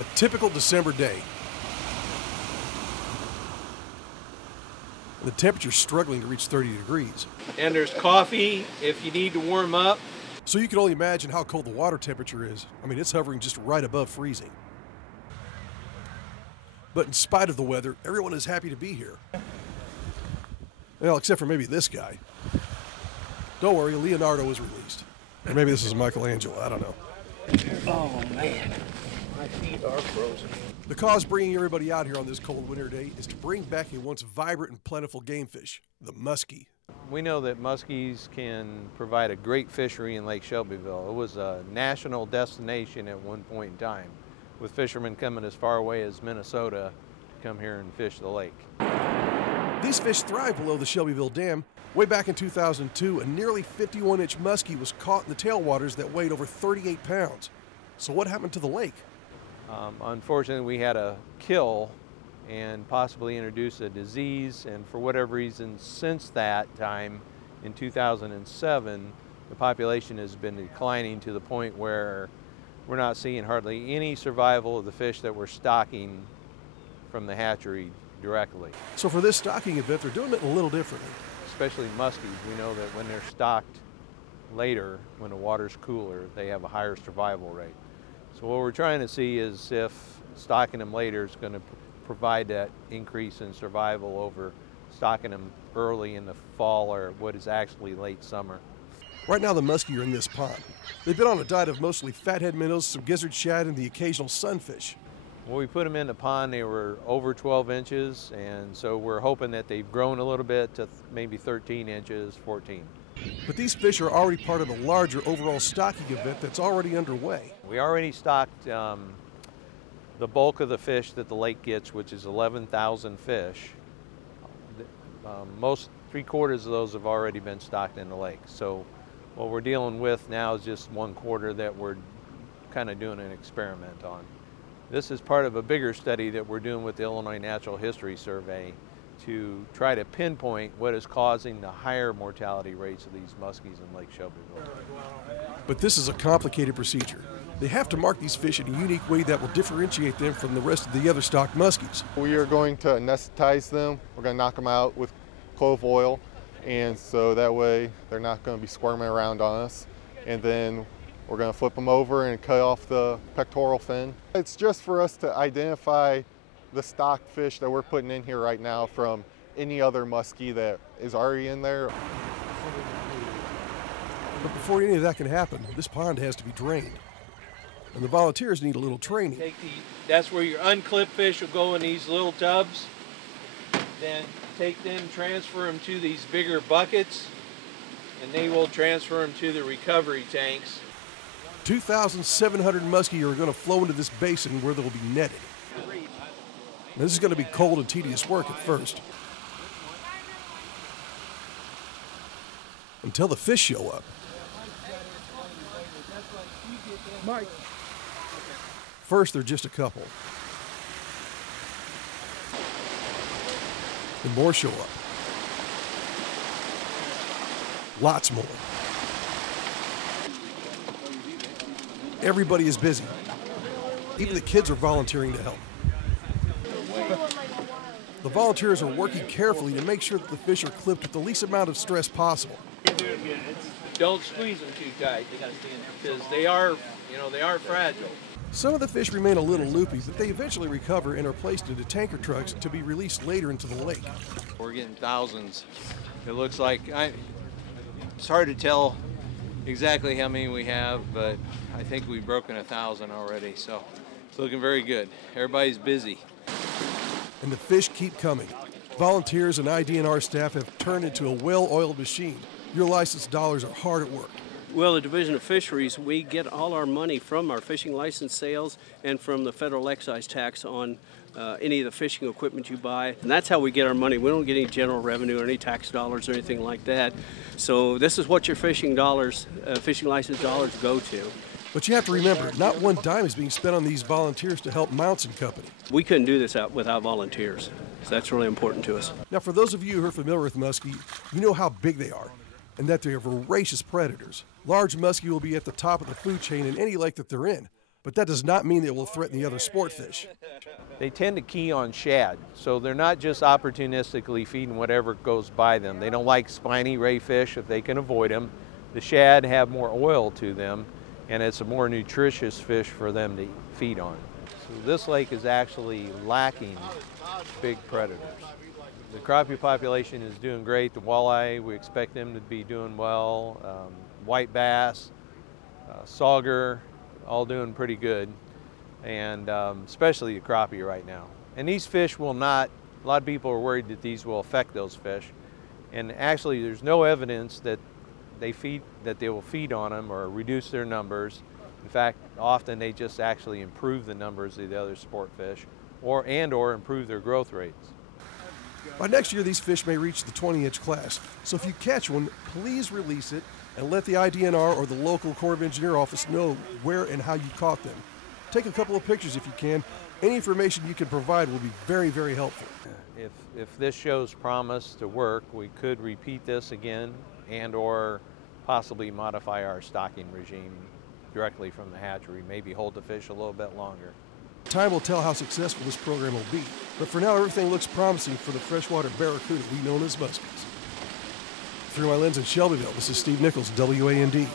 A typical December day. The temperature's struggling to reach 30 degrees. And there's coffee if you need to warm up. So you can only imagine how cold the water temperature is. I mean, it's hovering just right above freezing. But in spite of the weather, everyone is happy to be here. Well, except for maybe this guy. Don't worry, Leonardo was released. Or maybe this is Michelangelo, I don't know. Oh man, my feet are frozen. The cause bringing everybody out here on this cold winter day is to bring back a once vibrant and plentiful game fish, the muskie. We know that muskies can provide a great fishery in Lake Shelbyville. It was a national destination at one point in time, with fishermen coming as far away as Minnesota to come here and fish the lake. These fish thrive below the Shelbyville Dam. Way back in 2002, a nearly 51-inch muskie was caught in the tailwaters that weighed over 38 pounds. So what happened to the lake? Unfortunately, we had a kill and possibly introduced a disease, and for whatever reason, since that time, in 2007, the population has been declining to the point where we're not seeing hardly any survival of the fish that we're stocking from the hatchery directly. So for this stocking event, they're doing it a little differently. Especially muskies, we know that when they're stocked later, when the water's cooler, they have a higher survival rate. So what we're trying to see is if stocking them later is going to provide that increase in survival over stocking them early in the fall or what is actually late summer. Right now the muskie are in this pond. They've been on a diet of mostly fathead minnows, some gizzard shad, and the occasional sunfish. When we put them in the pond, they were over 12 inches, and so we're hoping that they've grown a little bit to maybe 13 inches, 14. But these fish are already part of a larger overall stocking event that's already underway. We already stocked the bulk of the fish that the lake gets, which is 11,000 fish. Most 3/4 of those have already been stocked in the lake. So what we're dealing with now is just 1/4 that we're kind of doing an experiment on. This is part of a bigger study that we're doing with the Illinois Natural History Survey to try to pinpoint what is causing the higher mortality rates of these muskies in Lake Shelbyville. But this is a complicated procedure. They have to mark these fish in a unique way that will differentiate them from the rest of the other stocked muskies. We are going to anesthetize them. We're going to knock them out with clove oil, and so that way they're not going to be squirming around on us. And then we're going to flip them over and cut off the pectoral fin. It's just for us to identify the stocked fish that we're putting in here right now from any other muskie that is already in there. But before any of that can happen, this pond has to be drained. And the volunteers need a little training. That's where your unclipped fish will go in these little tubs. Then take them, transfer them to these bigger buckets, and they will transfer them to the recovery tanks. 2,700 muskie are going to flow into this basin where they'll be netted. Now, this is going to be cold and tedious work at first, until the fish show up. First, they're just a couple. And more show up. Lots more. Everybody is busy. Even the kids are volunteering to help. The volunteers are working carefully to make sure that the fish are clipped with the least amount of stress possible. Don't squeeze them too tight because they are fragile. Some of the fish remain a little loopy, but they eventually recover and are placed into tanker trucks to be released later into the lake. We're getting thousands. It looks like, it's hard to tell exactly how many we have, but I think we've broken 1,000 already, so it's looking very good. Everybody's busy. And the fish keep coming. Volunteers and IDNR staff have turned into a well-oiled machine. Your licensed dollars are hard at work. Well, the Division of Fisheries, we get all our money from our fishing license sales and from the federal excise tax on any of the fishing equipment you buy. And that's how we get our money. We don't get any general revenue or any tax dollars or anything like that. So this is what your fishing dollars, fishing license dollars go to. But you have to remember, not one dime is being spent on these volunteers to help Mounts and Company. We couldn't do this without volunteers. So that's really important to us. Now, for those of you who are familiar with muskie, you know how big they are and that they are voracious predators. Large muskie will be at the top of the food chain in any lake that they're in. but that does not mean it will threaten the other sport fish. They tend to key on shad, so they're not just opportunistically feeding whatever goes by them. They don't like spiny ray fish if they can avoid them. The shad have more oil to them, and it's a more nutritious fish for them to feed on. So this lake is actually lacking big predators. The crappie population is doing great. The walleye, we expect them to be doing well. White bass, sauger, all doing pretty good. And especially the crappie right now. And these fish will not, a lot of people are worried that these will affect those fish. And actually there's no evidence that they will feed on them or reduce their numbers. In fact, often they just actually improve the numbers of the other sport fish or improve their growth rates. By next year, these fish may reach the 20-inch class. So if you catch one, please release it and let the IDNR or the local Corps of Engineer office know where and how you caught them. Take a couple of pictures if you can. Any information you can provide will be very, very helpful. If this shows promise to work, we could repeat this again or possibly modify our stocking regime directly from the hatchery, maybe hold the fish a little bit longer. Time will tell how successful this program will be, but for now everything looks promising for the freshwater barracuda we know as muskies. Through my lens in Shelbyville, this is Steve Nichols, WAND.